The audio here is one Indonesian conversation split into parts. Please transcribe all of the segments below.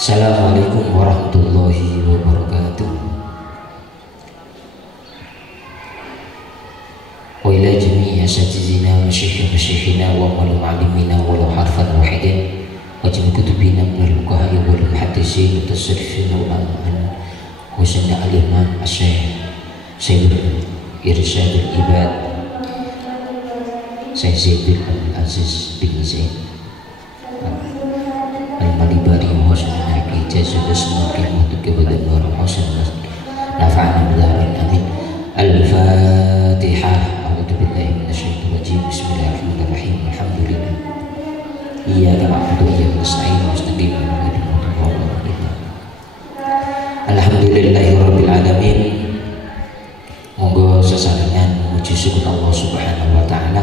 Assalamualaikum warahmatullahi wabarakatuh. Wa ila jami'i asatizina wa syekhina wa mu'allimina wa harfan wahidin wa jami kutubina minal fuqaha'i wal muhaddisin mutasarrifin wa amman wa sanna al-imam asy-syekh Sayyidul Irsyadul Ibad Sayyid bin Aziz bin Zaid Al-Malibari wa sanna jazaa semakin untuk kebadan orang Hasan nafa'ana bidarin amin. Al-Fatihah. A'udzu billahi minasyaitonir rajim. Bismillahirrahmanirrahim. Alhamdulillah. Iyyaka na'budu wa iyyaka nasta'in. Mustaqim Alhamdulillahirabbil alamin. Monggo sesarengan memuji syukur Allah Subhanahu wa taala.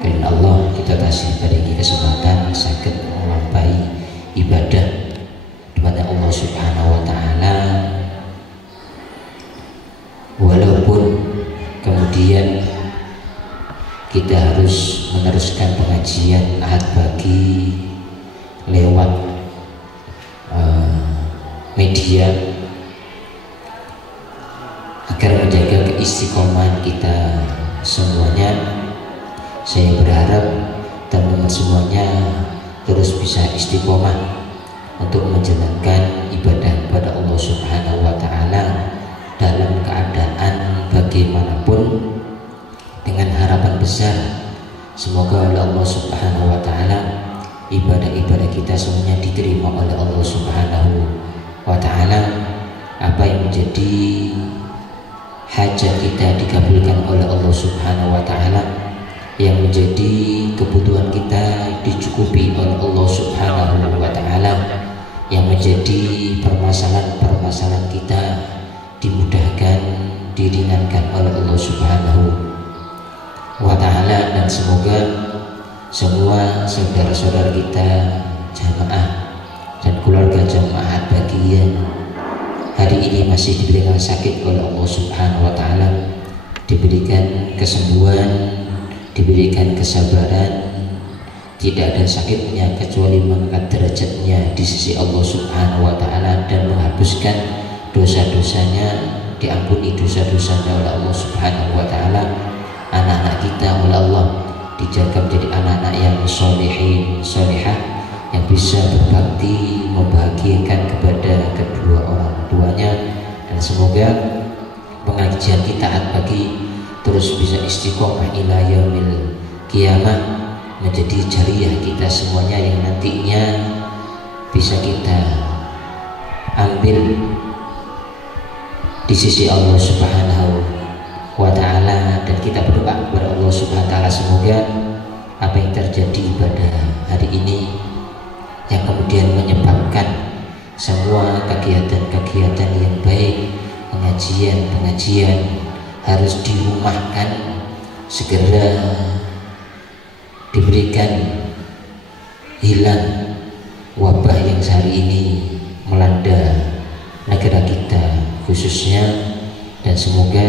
Karena Allah kita tasih paringi kesempatan saged nglampahi ibadah kepada Allah Subhanahu wa taala, walaupun kemudian kita harus meneruskan pengajian Ahad pagi lewat media agar menjaga keistiqomahan kita semuanya. Saya berharap teman-teman semuanya terus bisa istiqomah untuk menjalankan ibadah kepada Allah Subhanahu wa taala dalam keadaan bagaimanapun, dengan harapan besar semoga oleh Allah Subhanahu wa taala ibadah-ibadah kita semuanya diterima oleh Allah Subhanahu wa taala. Apa yang menjadi hajat kita dikabulkan oleh Allah Subhanahu wa taala, yang menjadi kebutuhan kita dicukupi oleh Allah Subhanahu wa taala, yang menjadi permasalahan-permasalahan kita dimudahkan, diringankan oleh Allah Subhanahu wa taala. Dan semoga semua saudara-saudara kita jamaah dan keluarga jamaah bagi yang hari ini masih diberikan sakit oleh Allah Subhanahu wa taala diberikan kesembuhan, diberikan kesabaran, tidak ada sakitnya kecuali mengangkat derajatnya di sisi Allah Subhanahu wa taala dan menghapuskan dosa-dosanya, diampuni dosa-dosanya oleh Allah Subhanahu wa taala. Anak-anak kita oleh Allah dijaga menjadi anak-anak yang sholihin, sholihah, yang bisa berbakti, membahagiakan kepada kedua orang tuanya. Dan semoga pengajian kita pagi terus bisa istiqomah ila yaumil qiyamah, menjadi jariah kita semuanya yang nantinya bisa kita ambil di sisi Allah Subhanahu wa taala. Dan kita berdoa kepada Allah Subhanahu wa taala semoga apa yang terjadi pada hari ini yang kemudian menyebabkan semua kegiatan-kegiatan yang baik, pengajian-pengajian harus dirumahkan, segera diberikan hilang wabah yang sehari ini melanda negara kita khususnya. Dan semoga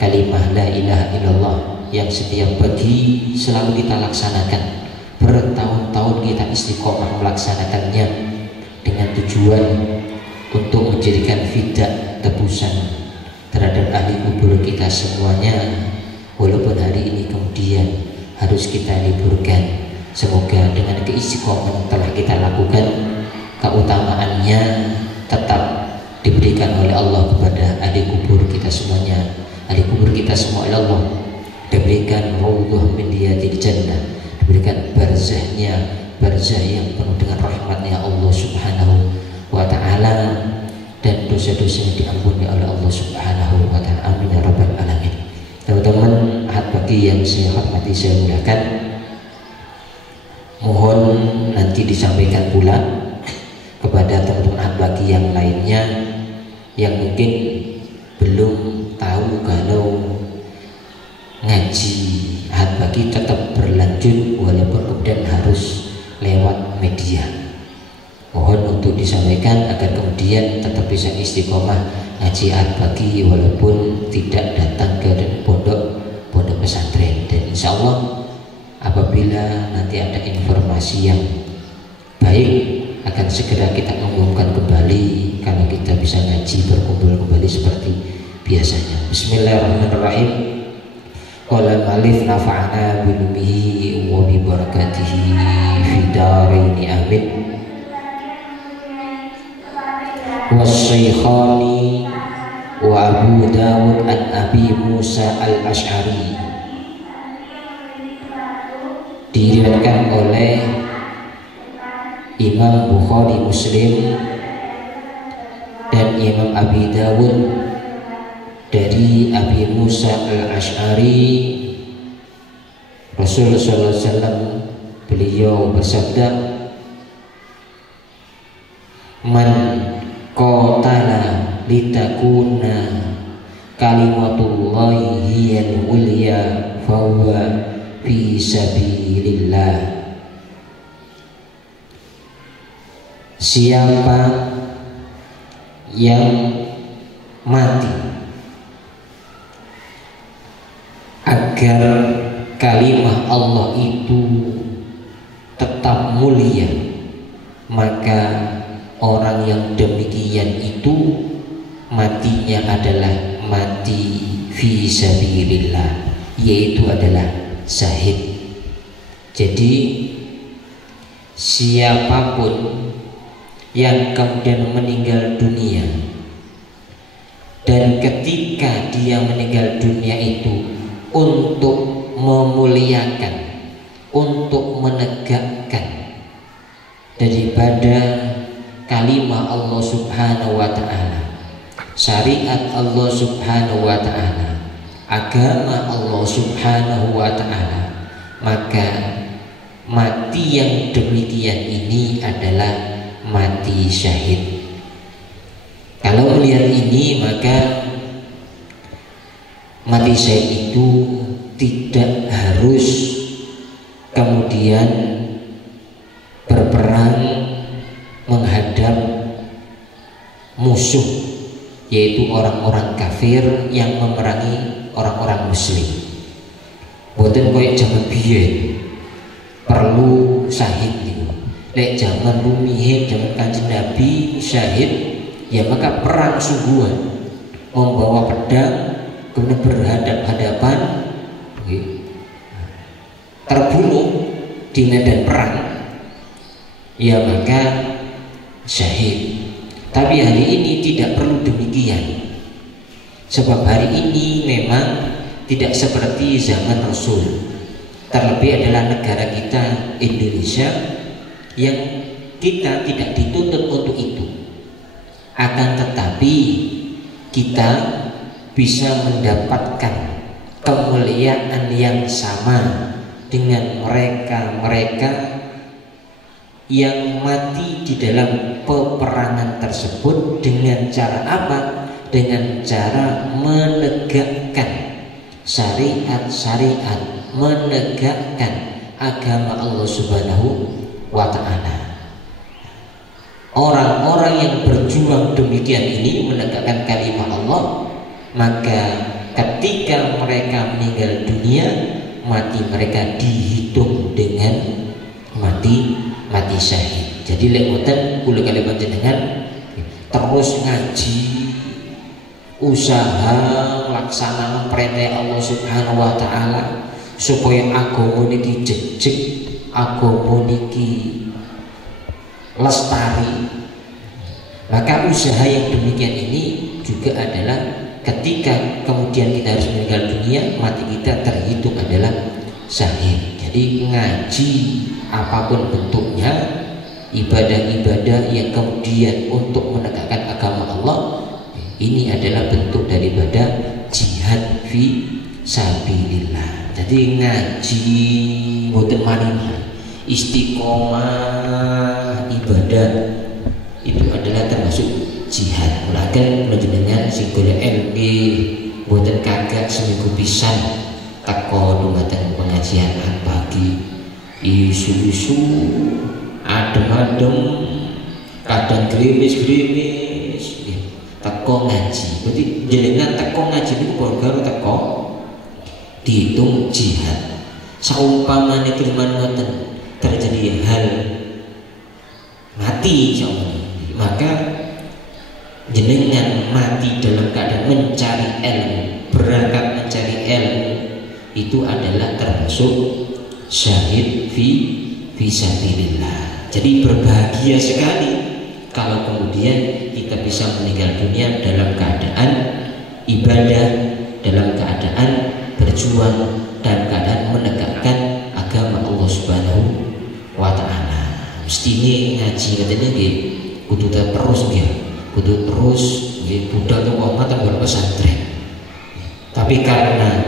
kalimah la ilaha illallah yang setiap pagi selalu kita laksanakan, bertahun-tahun kita istiqomah melaksanakannya dengan tujuan untuk menjadikan fidah tebusan terhadap ahli kubur kita semuanya, walaupun hari ini kemudian harus kita liburkan. Semoga dengan keistiqomahan yang telah kita lakukan, keutamaannya tetap diberikan oleh Allah kepada ahli kubur kita semuanya. Ahli kubur kita semua oleh Allah diberikan raudhah min riyadil jannah, diberikan barzahnya, barzah yang penuh dengan rahmatnya Allah Subhanahu wa taala, dan dosa-dosanya diampuni oleh Allah Subhanahu wa taala. Amin ya rabbal alamin. Teman-teman Ahad pagi yang saya hormati, saya muliakan, mohon nanti disampaikan pula kepada teman-teman Ahad pagi yang lainnya yang mungkin belum tahu kalau ngaji Ahad pagi tetap berlanjut walaupun kemudian harus lewat media. Mohon untuk disampaikan agar kemudian tetap bisa istiqomah ngaji Ahad pagi walaupun tidak datang ke pondok pesantren. Dan insya Allah apabila nanti ada informasi yang baik akan segera kita umumkan kembali kalau kita bisa ngaji berkumpul kembali seperti biasanya. Bismillahirrahmanirrahim. Qala malif nafa'ana bilumihi wa bi barakatihi fi daraini amin. Wasyaikhani wa Abu Dawud an Abi Musa al-Ash'ari, diriwayatkan oleh Imam Bukhari Muslim dan Imam Abi Dawud dari Abi Musa al-Ash'ari. Rasulullah SAW beliau bersabda, man qatala litakuna kalimatullahi hiyal ulya fahuwa fi sabilillah. Siapa yang mati agar kalimah Allah itu tetap mulia, maka orang yang demikian itu matinya adalah mati fi sabilillah, yaitu adalah syahid. Jadi siapapun yang kemudian meninggal dunia dan ketika dia meninggal dunia itu untuk memuliakan, untuk menegakkan daripada kalimah Allah Subhanahu wa ta'ala, syariat Allah Subhanahu wa ta'ala, agama Allah Subhanahu wa ta'ala, maka mati yang demikian ini adalah mati syahid. Kalau melihat ini, maka mati syahid itu tidak harus kemudian berperang menghadap musuh, yaitu orang-orang kafir yang memerangi orang-orang muslim. Boten koyo jaman biyen perlu syahid niku. Lek zaman rumiyin, zaman Kanjeng Nabi syahid, ya maka perang sungguhan, membawa pedang kemudian berhadap-hadapan, terbunuh di medan perang, ya maka syahid. Tapi hari ini tidak perlu demikian, sebab hari ini memang tidak seperti zaman Rasul. Terlebih adalah negara kita Indonesia yang kita tidak dituntut untuk itu, akan tetapi kita bisa mendapatkan kemuliaan yang sama dengan mereka-mereka yang mati di dalam peperangan tersebut. Dengan cara apa? Dengan cara menegakkan syariat-syariat, menegakkan agama Allah Subhanahu wa ta'ala. Orang-orang yang berjuang demikian ini menegakkan kalimah Allah, maka ketika mereka meninggal dunia, mati mereka dihitung dengan mati syahid. Jadi lek ngoten kula kali panjenengan terus ngaji, usaha melaksanakan perintah Allah Subhanahu wa ta'ala supaya agama niki jejeg, agama niki lestari. Maka usaha yang demikian ini juga adalah ketika kemudian kita harus meninggal dunia, mati kita terhitung adalah syahid. Jadi ngaji apapun bentuknya, ibadah-ibadah yang kemudian untuk menegakkan agama Allah, ini adalah bentuk daripada jihad fi sabilillah. Jadi ngaji boten manimah, istiqomah ibadah itu adalah termasuk jihad. Mulakan panjenengan sing golek ilmu boten kagak seminggu pisan teko dumateng pengajian pagi, isu-isu adem-adem, kadang gerimis-gerimis, teko ngaji. Berarti jenengan teko ngaji niku karo teko dihitung jihad. Saumpamane firman ngoten terjadi hal mati mati insyaallah. Maka jenengan mati dalam keadaan mencari ilmu, berangkat mencari ilmu, itu adalah termasuk syahid fi sabilillah. Jadi berbahagia sekali kalau kemudian kita bisa meninggal dunia dalam keadaan ibadah, dalam keadaan berjuang, dalam keadaan menegakkan agama Allah Subhanahu wa ta'ala. Mesti ini ngaji katanya nggih kudu terus nggih, kudu terus nggih budal tuh umat tambah pesantren. Tapi karena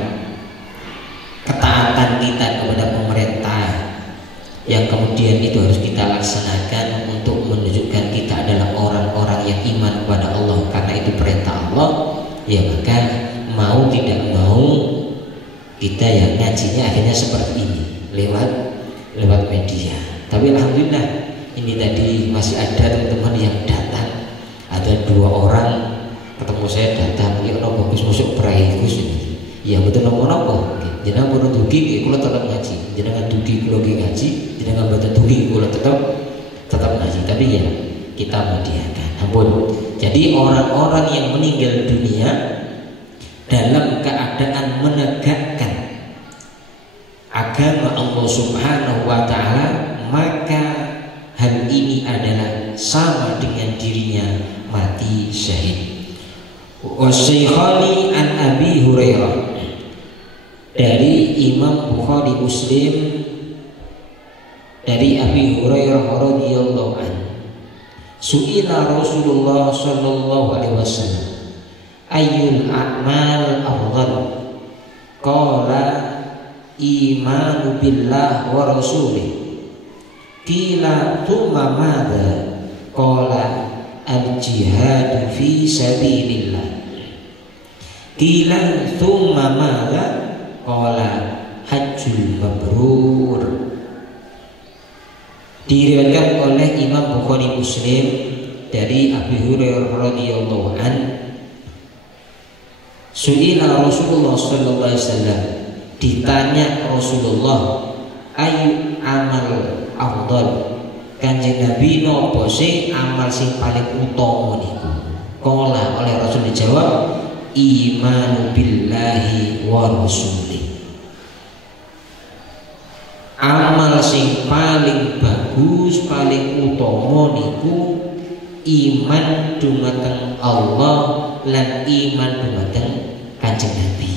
ketaatan kita kepada pemerintah yang kemudian itu harus kita laksanakan untuk menunjukkan kita adalah orang-orang yang iman kepada Allah, karena itu perintah Allah, ya maka mau tidak mau kita yang ngajinya akhirnya seperti ini lewat media. Tapi alhamdulillah ini tadi masih ada teman-teman yang datang, ada 2 orang ketemu saya datang, ya ono bagus masuk praigus ini. Ya betul nopo-nopo. Jenengan boten dugi kula tetap ngaji. Jenengan dugi kula ngaji, jenengan boten dugi kula tetap ngaji. Tapi ya kita mediakan. Ampun. Jadi orang-orang yang meninggal dunia dalam keadaan menegakkan agama Allah Subhanahu wa ta'ala, maka hal ini adalah sama dengan dirinya mati syahid. Wasyaikhani an Abi Hurairah, dari Imam Bukhari Muslim dari Abi Hurairah radhiyallahu anhu, su'ila Rasulullah sallallahu alaihi wasallam ayyul a'mal afdal, qala imanu billah wa rasulih, qila thumma madza, qala al-jihadu fi sabilillah, qila thumma madza, qala hajjul mabrur. Diriwayatkan oleh Imam Bukhari Muslim dari Abi Hurairah radhiyallahu an, su'ila Rasulullah sallallahu alaihi wasallam, ditanya Rasulullah ayu amal afdal, Kanjeng Nabi nopo sing amal sing paling utama niku? Qala, oleh Rasul dijawab, imanu billahi wa rasulih. Amal sing paling bagus, paling utama niku iman dumateng Allah lan iman dumateng Kanjeng Nabi.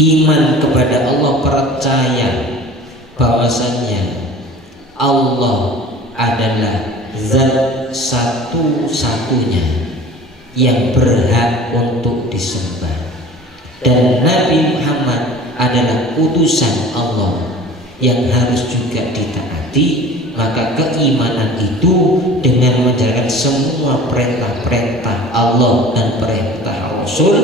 Iman kepada Allah, percaya bahwasannya Allah adalah zat satu-satunya yang berhak untuk disembah, dan Nabi Muhammad adalah utusan Allah yang harus juga ditaati. Maka keimanan itu dengan menjalankan semua perintah-perintah Allah dan perintah Rasul,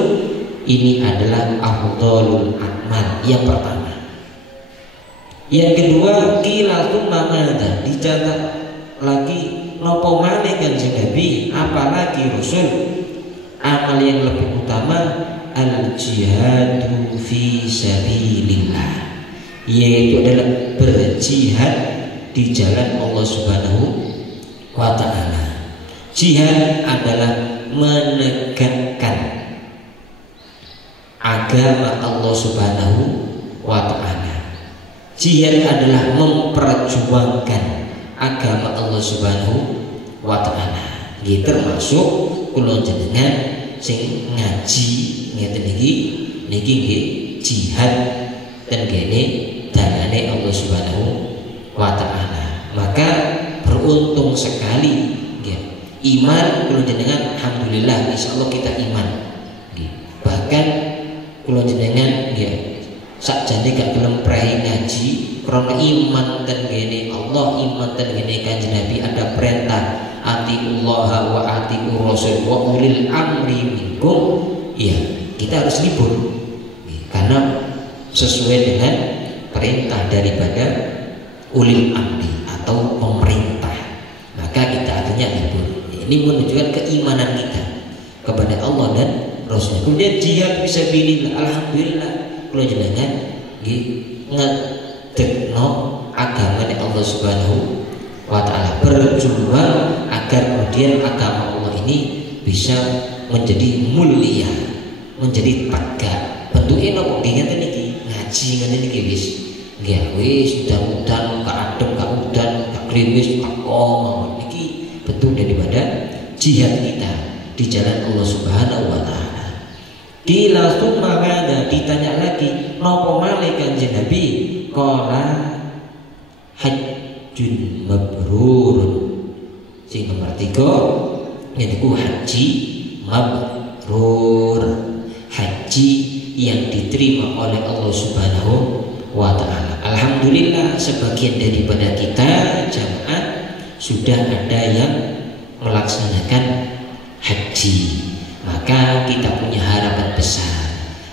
ini adalah afdhalul a'mal, yang pertama. Yang kedua, qila tsumma madza, dicatat lagi nopo maneh Kanjeng Nabi, apalagi Rasul. Amal yang lebih utama al-jihadu fi sabilillah, yaitu adalah berjihad di jalan Allah Subhanahu wa ta'ala. Jihad adalah menegakkan agama Allah Subhanahu wa ta'ala. Jihad adalah memperjuangkan agama Allah Subhanahu wa ta'ala. Iki termasuk kula jenengan sing ngaji ngeten niki nggih jihad ten kene dalane Allah Subhanahu wa ta'ala. Maka beruntung sekali nggih. Iman kula jenengan alhamdulillah insyaallah kita iman. Nggih. Bahkan kula jenengan nggih sakjane gak gelem prei ngaji karena iman ten kene Allah, iman ten kene Kanjeng Nabi, ada perintah atiullah wa atiur rasul wa ulil amri minkum. Ya, kita harus libur karena sesuai dengan perintah daripada ulil amri atau pemerintah, maka kita artinya libur. Ini menunjukkan keimanan kita kepada Allah dan Rasulnya. Kemudian jihad fisabilillah, alhamdulillah kula jenengan nggih ngedekno agama Allah Subhanahu wa ta'ala, berjuang agar kemudian agama Allah ini bisa menjadi mulia, menjadi tegak. Bentuknya nopo nggih ngeten iki, ngaji ngeten iki wis. Nggih wis udan-udan gak adem, gak udan, gak krimis, teko mawon. Iki bentuk daripada jihad kita di jalan Allah Subhanahu wa taala. Qila tsumma ba'da, ditanya lagi, napa malih Kanjeng Nabi? Qala hajjun mabrur. Sing nomor 3 yaitu haji mabrur, haji yang diterima oleh Allah Subhanahu wa ta'ala. Alhamdulillah, sebagian daripada kita jamaah sudah ada yang melaksanakan haji, maka kita punya harapan besar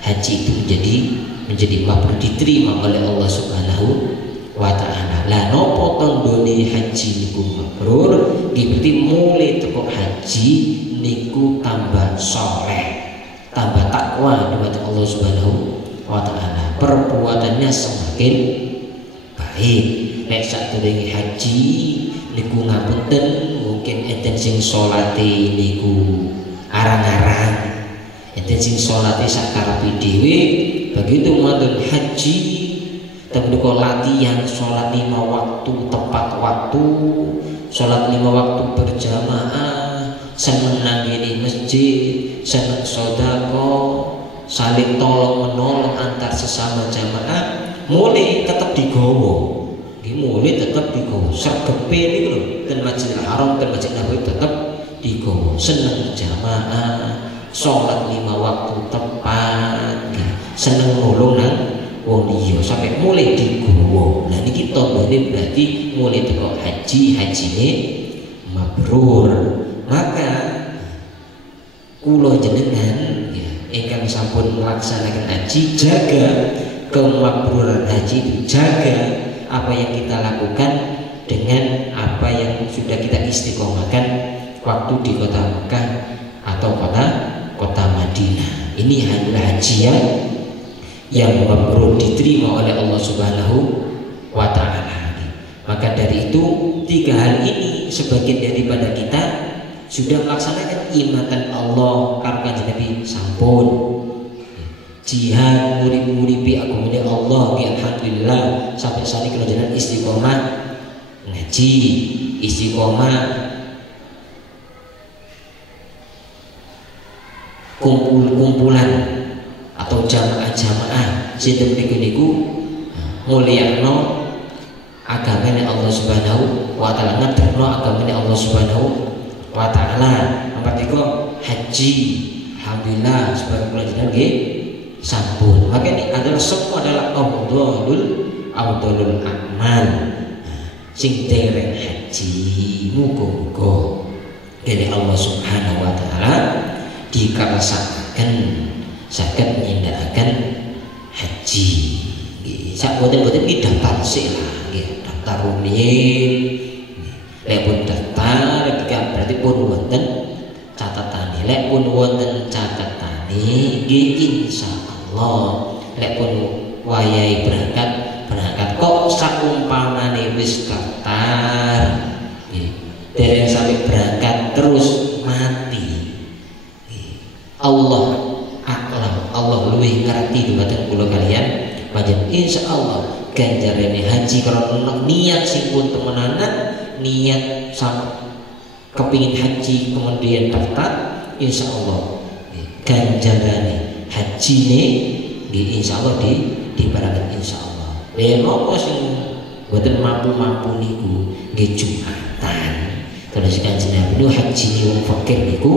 haji itu menjadi mabrur, diterima oleh Allah Subhanahu wa ta'ala. Lah nopo tandane haji niku mabrur? Berarti mulai teko haji niku tambah soleh, tambah takwa kepada Allah Subhanahu wa ta'ala, perbuatannya semakin baik. Nek sadurunge haji niku ngapunten, mungkin enten sing salate niku arang-arang, enten sing salate sakarepe dhewe. Begitu mantun haji tembuka latihan salat 5 waktu tepat waktu, salat 5 waktu berjamaah, seneng nanggini masjid, seneng sedekah, saling tolong menolong antar sesama jamaah, mulai tetap digowo, mulai tetap digowo. Sergepe niku lho, ten Masjidil Haram, ten Masjid Nabawi tetap digowo. Seneng jamaah, sholat 5 waktu tepat, seneng nolong nang wong liya, sampai mulai digowo. Nah niki tandane berarti mulai teko hajine mabrur. Maka kula jenengan ingkang sampun melaksanakan haji, jaga kemakruran haji, jaga apa yang kita lakukan dengan apa yang sudah kita istiqomahkan waktu di kota Mekah atau kota Madinah. Ini adalah haji yang mabrur, diterima oleh Allah Subhanahu wa ta'ala. Maka dari itu 3 hal ini sebagian daripada kita sudah melaksanakan imatan Allah karo Kanjeng Nabi sampun. Jihad nguripi agamane Allah, alhamdulillah sampai saat ini jenengan istiqomah ngaji, istiqomah kumpulan atau jamaah-jamaah sinten niku mulyakno agamane Allah Subhanahu wa ta'ala, ngadepno agamane Allah Subhanahu wa ta'ala. Nomor 3 haji, alhamdulillah sebagai pelajaran nggih sampun. Maka ini adalah semua adalah afdhalul amal sing dereng haji. Muga-muga dari Allah Subhanahu wa ta'ala dikarasaken saged nyindakaken haji. Sak boten-boten iki daftar sik lah nggih, daftar rumiyin. Lek pun daftar ketika berarti pun wonten catatane. Lek pun wonten catatane nggih insyaallah lek pun wayahe berangkat kok sakumpamane wis daftar nggih dereng sampai berangkat terus mati, Allah a'lam, Allah luwih ngerti dumateng kula kalian panjenengan. Insyaallah ganjarane haji karena niat sing pun temenanan, niat kepingin haji kemudian daftar, insyaallah ganjarane haji ini insyaallah dibarakan insyaallah. Napa sing boten mampu niku nggih Jumatan. Terus Kanjeng Nabi haji wong fakir niku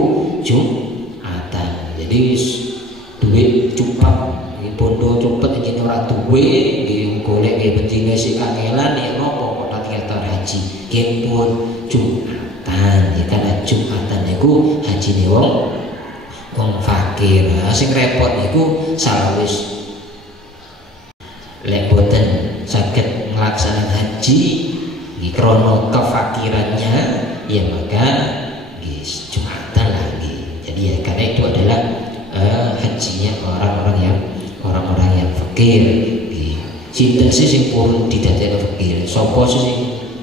Jumatan. Jadi duit cupat, bondo cepet jenenge ora duwe, nggih golek nggih pentinge sik kangelan nek napa kok daftar haji. Nggih pun Jumatan, ya karena Jumatan niku hajine wong fakir. Sing repot niku sawis lek boten saged nglaksanakaken haji nggih krana kefakirannya, ya maka nggih Jumatan lah nggih. Jadi ya karena itu adalah hajinya orang-orang yang fakir. Sinten sih sing purun didadekno fakir? Sapa sih sing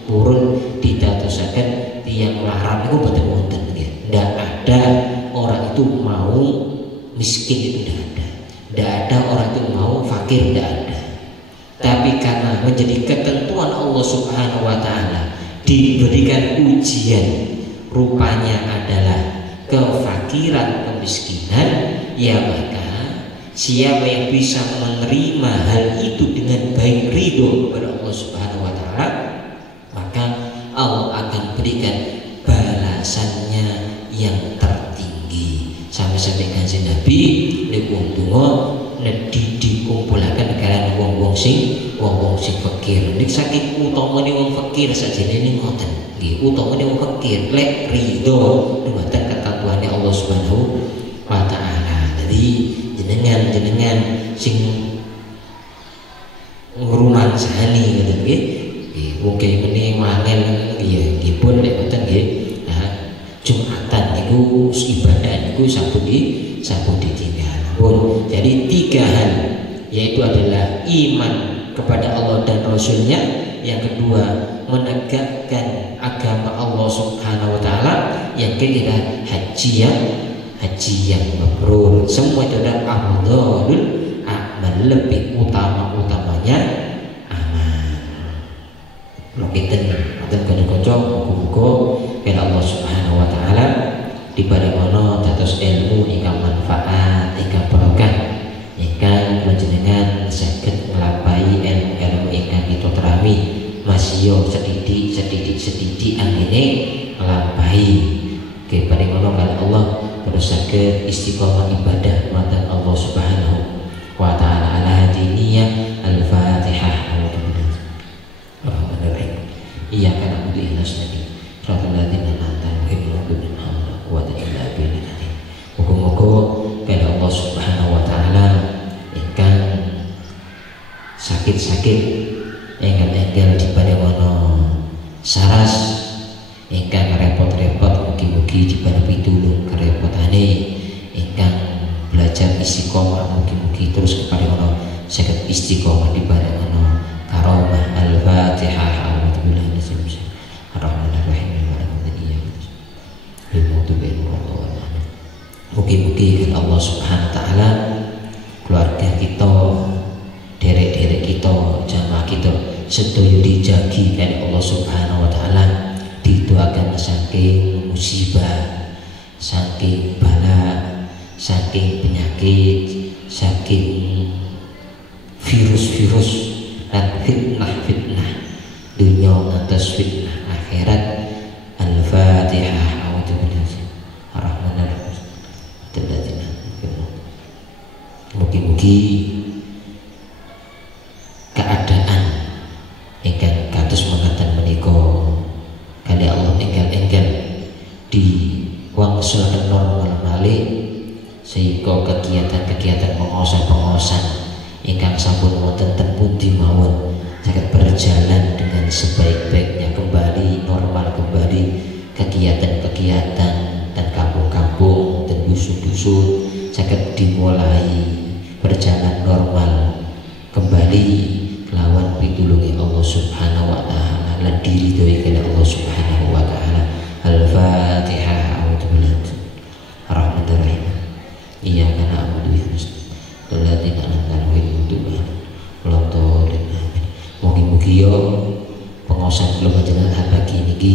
purun didadekno tiang larang itu betul wonten ya. Tidak ada orang itu mau miskin, itu tidak ada. Tidak ada orang itu mau fakir, tidak ada. Tapi karena menjadi ketentuan Allah Subhanahu wa Ta'ala, diberikan ujian rupanya adalah kefakiran, kemiskinan, ya maka siapa yang bisa menerima hal itu dengan baik, ridho kepada Allah Subhanahu wa Ta'ala, maka Allah akan berikan balasannya yang tertinggi. Sampai-sampai Kanjeng Nabi nek wong donga nek dikumpulaken kalian wong-wong sing fakir. Nek saking utamane wong fakir sajane ning ngoten nggih, utamane wong fakir lek ridho dumateng ketentuane Allah Subhanahu wa Ta'ala. Jadi jenengan sing ngrumangsani ngoten nggih. Wong kaya ngene mangel nggih, nggih pun nek ngoten nggih. Jumatan niku ibadah niku sampun ditinggal pun. Jadi 3 hal, yaitu adalah iman kepada Allah dan Rasulnya, yang kedua menegakkan agama Allah Subhanahu wa Ta'ala, yang ketiga haji yang mabrur. Semua itu adalah afdhalul amal, lebih utamanya amal. Lokiten atau kanca-kanca muga-muga kena Allah Subhanahu wa Ta'ala diparingono dados ilmu ingkang manfaat, ingkang barokah, ingkang panjenengan saged nglampahi ilmu ingkang kita terami masih sedidik anggene nglampahi. Oke, paringono kali Allah terus saged istiqomah ibadah wonten Allah Subhanahu wa Ta'ala. Ala diniyah al-Fatihah. Iyyaka na'budu wa iyyaka nasta'in. Shiratal ladzina an'amta 'alaihim ghairil maghdubi 'alaihim waladdallin. Muga-muga kepada Allah Subhanahu wa Ta'ala ingkang sakit-sakit enggal-enggal diparingono saras, ingkang repot-repot mugi-mugi diparingi pitulung kerepotane, ingkang belajar istiqomah mugi-mugi terus keparingono saged istiqomah diparingono karomah. Al-Fatihah. Mugi-mugi Allah Subhanahu wa Ta'ala keluarga kita, derek-derek kita, jamaah kita sedaya dijagi oleh Allah Subhanahu wa Ta'ala, didoakan saking musibah, saking bala, saking penyakit, saking virus-virus dan fitnah dunia atas fitnah akhirat. Al-Fatihah. Mugi-mugi keadaan ingkang kados mekaten menika kali Allah enggal-enggal di wangsulaken normal malih, sehingga kegiatan-kegiatan pengawasan ingkang sampun wonten ten pundi mawon saged berjalan dengan sebaik-baiknya, kembali normal, kembali kegiatan-kegiatan dan kampung-kampung dan dusun-dusun saged dimulai berjalan normal kembali lawan pitulungi Allah Subhanahu wa Ta'ala lan diridhoi oleh Allah Subhanahu wa Ta'ala. Al-Fatihah. Ar-Rahmanir-Rahim. Iyyaka na'budu wa iyyaka nasta'in. Mugi-mugi yo pengosan kula panjenengan pagi niki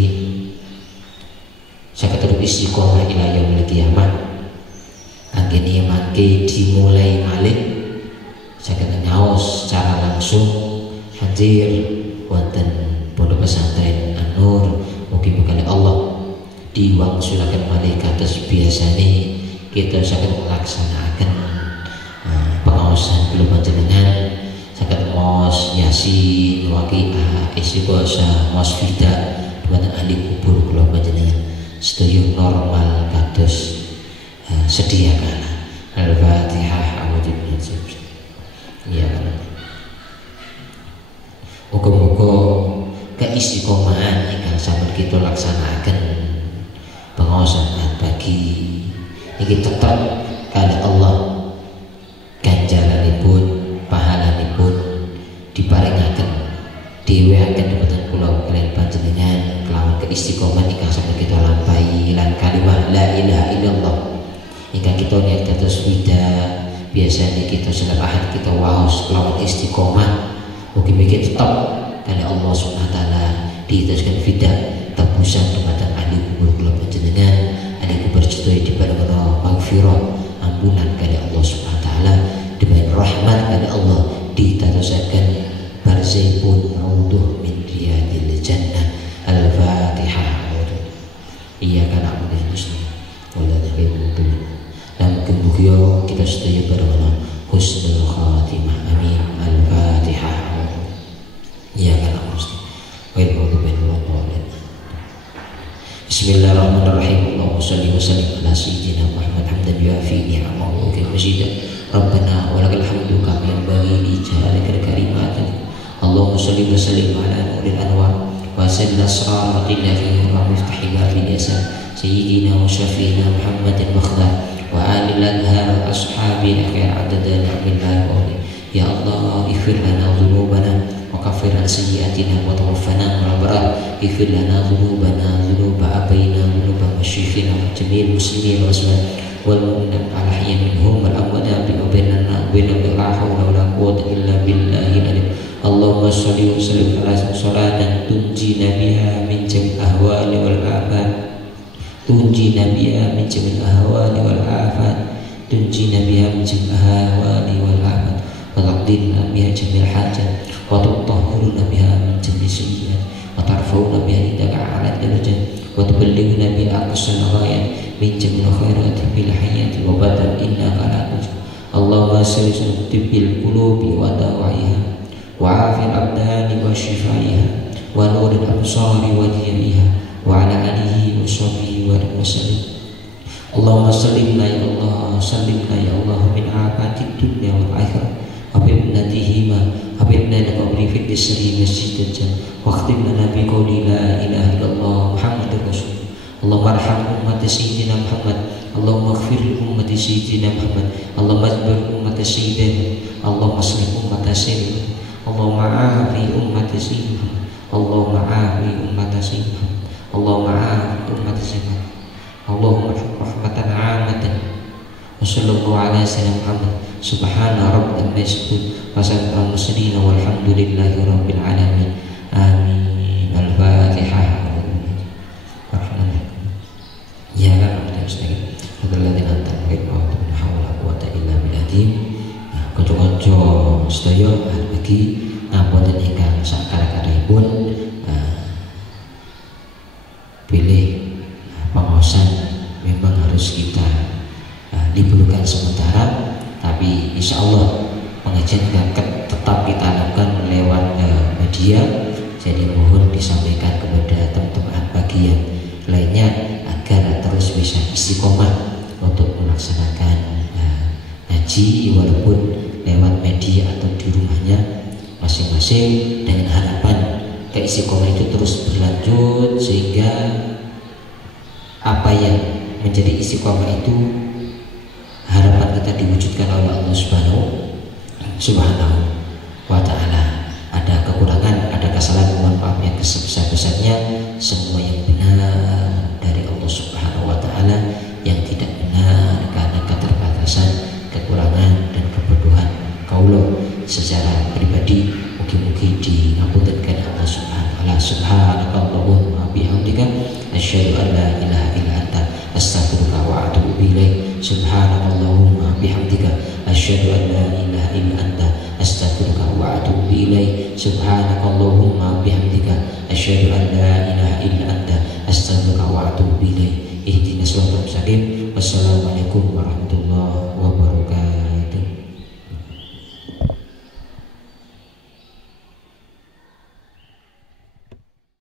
saged terus istiqomah ila yaumil qiyamah. Anggene mangke dimulai malih saged nyaos secara langsung hadir wonten pondok pesantren An-Nur. Mugi-mugi Allah diwangsulaken malih kados biasane kita saged melaksanakan pengaosan kula panjenengan, saged maos Yasin, Waqiah, Istighosah, maos Fida dumateng ahli kubur kula panjenengan sedaya normal kados sedia kala. Al-Fatihah. Ya, muga-muga keistiqomahan ingkang sampun kita laksanaken pengaosan pagi iki tetap kali Allah ganjaranipun, pahalanipun diparingaken dheweaken dhumateng kula kaliyan panjenengan kelawan keistiqomahan ingkang sampai kita lampahi lan kalimah la ilaha illallah ingkang kita niat dados wida. Biasanya kita setiap ahad kita waos kelawan istiqomah mugi-mugi tetap kali Allah Subhanahu wa taala diitaskan fidah tebusan dumateng ahli kubur kula panjenengan, ahli kubur sedaya diparingono maghfirah ampunan kali Allah Subhanahu wa taala, diberi rahmat kali Allah, ditadosaken barzaipun raudhuh min riyadil jannah. Al-Fatihah. Iyyaka na'budu wa iyyaka nasta'in. Dan mungkin kita sedaya berdoa husnul khatimah. Amin. Al-Fatihah. Iyyaka na'budu wa iyyaka nasta'in. Bismillahirrahmanirrahim. Allahumma shalli wa sallim ala sayyidina Muhammad hamdan yuafi ni'amahu wa mazidan. Rabbana wa lakal hamdu kama yanbaghi li jalalika kalimatik. Allahumma shalli wa sallim ala nuril anwar wa salli asraril wa miftahi babil yasan sayyidina wa syafiina Muhammadin makhdar wa alil adhar wa ashabi akhir adada ni'millahi wa wali. Ya Allah, ighfir lana dhunubana wa kaffir an sayyiatina wa tawaffana ma'al abrar. Ighfir lana dhunubana dhunuba abaina dhunuba masyikhina wa jami'il muslimin wal muslimat wal mu'minat al ahya minhum wal amwat bi bainana la hawla wa la quwwata illa billahil alim. Allahumma shalli wa sallim ala salatan tunjina biha min jamil ahwali wal afat. Tunjina biha min jamil ahwali wal afat. Tunjina biha min jamil ahwali wal afat. Wa taqdina biha jamil hajat. Wa tutahhiruna biha min jamil sayyi'at. Wa tarfa'una biha indaka a'la darajat. Wa tuballighuna biha aqsal ghayat min jamil khairat bil hayati wa badal innaka ala kulli. Allahumma salli ala tibbil qulubi wa dawa'iha wa afil abdani wa shifaiha wa nuril absari wa diyaiha wa ala alihi wa sahbihi wa sallim. Allahumma sallimna ya Allah, sallimna ya Allah min afatid dunya wal akhirah. Habibnatihima habibna qabri fi disri masjid jan wa khtimna nabi qawli la ilaha illallah Muhammadur Rasul. Allahumma arham ummati sayyidina Muhammad. Allahumma ighfir li ummati sayyidina Muhammad. Allahumma ajbir ummati sayyidina. Allahumma aslih ummati sayyidina. Allahumma aafi ummati sayyidina. Allahumma aafi ummati sayyidina. Allahumma aafi ummati sayyidina. Allahumma rahmatan 'amatan. Wa sallallahu ala sayyidina Muhammad. Subhana rabbika yasifun wa salamun mursalin walhamdulillahi rabbil alamin. Amin. Al-Fatihah. Ya kan Ustaz. Adalah dengan takbir wa la haula wa quwwata illa billah. Kanca-kanca sedaya lagi ngapunten ingkang sakara-karipun pilih pengawasan memang harus kita liburkan sementara, tapi insya Allah pengajian akan tetap kita lakukan lewat media. Jadi mohon disampaikan kepada teman-teman bagian lainnya agar terus bisa istiqomah untuk melaksanakan ngaji walaupun lewat media atau di rumahnya masing-masing, dengan harapan keistiqomah itu terus berlanjut sehingga apa yang menjadi istiqomah itu harapan kita diwujudkan oleh Allah Subhanahu wa ta'ala. Ada kekurangan, ada kesalahan, mohon maaf yang sebesar-besarnya. Semua yang benar dari Allah Subhanahu wa ta'ala, yang tidak benar karena keterbatasan, kekurangan dan kebodohan kaulo secara pribadi mugi-mugi diampunkan Allah Subhanahu wa ta'ala. Subhanakallahumma bihamdika asyhadu an la ilaha illa anta astaghfiruka wa atubu ilaik. Subhanakallahumma bihamdika asyhadu an la ilaha illa anta astaghfiruka wa atubu ilaik. Subhanakallahumma bihamdika asyhadu an la ilaha illa anta astaghfiruka wa atubu ilaik. Ihdinas siratal mustaqim. Wassalamualaikum